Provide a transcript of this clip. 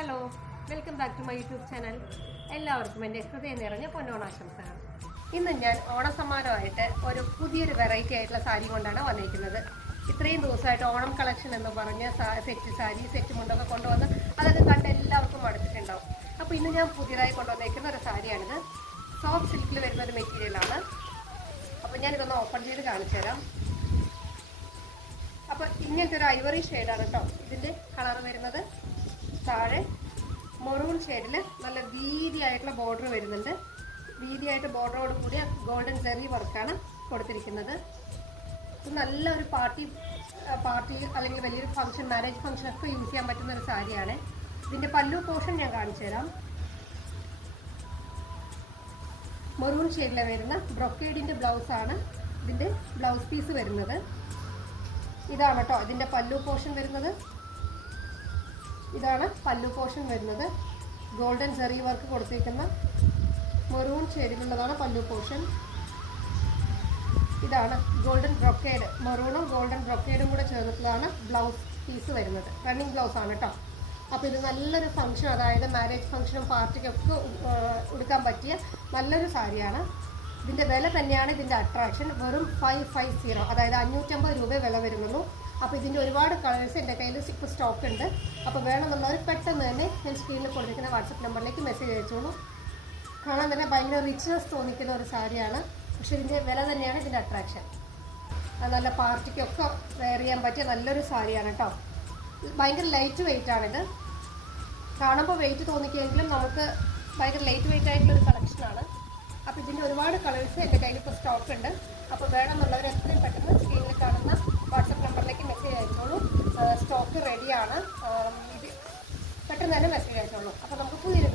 Hello, welcome back to my YouTube channel. എല്ലാവർക്കും എൻ്റെ ഹൃദയം നിറഞ്ഞ പൊന്നോണാശംസകൾ. ഇന്ന് ഞാൻ ഓണസമ്മാനമായിട്ട് ഒരു പുതിയൊരു വെറൈറ്റി ആയിട്ടുള്ള സാരി കൊണ്ടാണ് വന്നിരിക്കുന്നത്. ഇത്രയും ദിവസമായിട്ട് ഓണം കളക്ഷൻ എന്ന് പറഞ്ഞ് സെറ്റ് സാരി, സെറ്റ് മുണ്ടൊക്കെ കൊണ്ടുവന്ന് അതൊക്കെ കണ്ട് എല്ലാവർക്കും മടുത്തിട്ടുണ്ടാവും. അപ്പോൾ ഇന്ന് ഞാൻ പുതിയതായി കൊണ്ടുവന്നിരിക്കുന്ന ഒരു സാരിയാണിത്. സോഫ്റ്റ് സിൽക്കിൽ വരുന്ന ഒരു മെറ്റീരിയലാണ്. അപ്പോൾ ഞാനിതൊന്ന് ഓപ്പൺ ചെയ്ത് കാണിച്ചു തരാം. അപ്പോൾ ഇങ്ങനത്തെ ഒരു ഐവറി ഷെയ്ഡാണ് കേട്ടോ ഇതിൻ്റെ കളർ വരുന്നത്. താഴെ മെറൂൺ ഷെയ്ഡിൽ നല്ല വീതിയായിട്ടുള്ള ബോർഡർ വരുന്നുണ്ട്. വീതിയായിട്ട് ബോർഡറോട് കൂടിയ ഗോൾഡൻ സെറി വർക്കാണ് കൊടുത്തിരിക്കുന്നത്. ഇത് നല്ലൊരു പാർട്ടി അല്ലെങ്കിൽ വലിയൊരു ഫംഗ്ഷൻ, മാരേജ് ഫംഗ്ഷനൊക്കെ യൂസ് ചെയ്യാൻ പറ്റുന്ന ഒരു സാരിയാണ്. ഇതിൻ്റെ പല്ലു പോർഷൻ ഞാൻ കാണിച്ചു തരാം. മെറൂൺ ഷെയ്ഡിൽ വരുന്ന ബ്രൊക്കേഡിൻ്റെ ബ്ലൗസാണ് ഇതിൻ്റെ ബ്ലൗസ് പീസ് വരുന്നത്. ഇതാണ് കേട്ടോ ഇതിൻ്റെ പല്ലു പോർഷൻ വരുന്നത്. ഇതാണ് പല്ലു പോർഷൻ വരുന്നത്. ഗോൾഡൻ സെറി വർക്ക് കൊടുത്തിരിക്കുന്ന മെറൂൺ ഷെയ്ഡിലുള്ളതാണ് പല്ലു പോർഷൻ. ഇതാണ് ഗോൾഡൻ ബ്രൊക്കേഡ്, മെറൂണും ഗോൾഡൻ ബ്രൊക്കേഡും കൂടെ ചേർന്നിട്ടുള്ളതാണ് ബ്ലൗസ് പീസ് വരുന്നത്. റണ്ണിങ് ബ്ലൗസ് ആണ് കേട്ടോ. അപ്പോൾ ഇത് നല്ലൊരു ഫംഗ്ഷൻ, അതായത് മാരേജ് ഫംഗ്ഷനും പാർട്ടിക്കൊക്കെ ഉടുക്കാൻ പറ്റിയ നല്ലൊരു സാരിയാണ്. ഇതിൻ്റെ വില തന്നെയാണ് ഇതിൻ്റെ അട്രാക്ഷൻ. വെറും 550, അതായത് 550 രൂപ വില വരുന്നുള്ളൂ. അപ്പോൾ ഇതിൻ്റെ ഒരുപാട് കളേഴ്സ് എൻ്റെ കയ്യിൽ ഇപ്പോൾ സ്റ്റോക്ക് ഉണ്ട്. അപ്പോൾ വേണമെന്നുള്ളവർ പെട്ടെന്ന് തന്നെ ഞാൻ സ്ക്രീനിൽ കൊടുത്തിരിക്കുന്ന വാട്സപ്പ് നമ്പറിലേക്ക് മെസ്സേജ് അയച്ചോളൂ. കാണാൻ തന്നെ ഭയങ്കര റിച്ച്നെസ് തോന്നിക്കുന്ന ഒരു സാരിയാണ്. പക്ഷേ ഇതിൻ്റെ വില തന്നെയാണ് ഇതിൻ്റെ അട്രാക്ഷൻ. നല്ല പാർട്ടിക്കൊക്കെ വെയർ ചെയ്യാൻ പറ്റിയ നല്ലൊരു സാരിയാണ് കേട്ടോ. ഭയങ്കര ലൈറ്റ് വെയിറ്റ് ആണിത്. കാണുമ്പോൾ വെയിറ്റ് തോന്നിക്കുമെങ്കിലും നമുക്ക് ഭയങ്കര ലൈറ്റ് വെയിറ്റ് ആയിട്ടുള്ളൊരു കളക്ഷനാണ്. അപ്പോൾ ഇതിൻ്റെ ഒരുപാട് കളേഴ്സ് എൻ്റെ കയ്യിൽ ഇപ്പോൾ സ്റ്റോക്ക് ഉണ്ട്. അപ്പോൾ വേണമെന്നുള്ളവർ എത്രയും പെട്ടെന്ന് സ്ക്രീനിൽ കാണുന്ന വാട്സപ്പ് നമ്പറിലേക്ക് മെസ്സേജ് അയച്ചോളൂ. സ്റ്റോക്ക് റെഡിയാണ്. ഇത് പെട്ടെന്ന് തന്നെ മെസ്സേജ് അയച്ചോളൂ. അപ്പോൾ നമുക്ക് പുതിയൊരു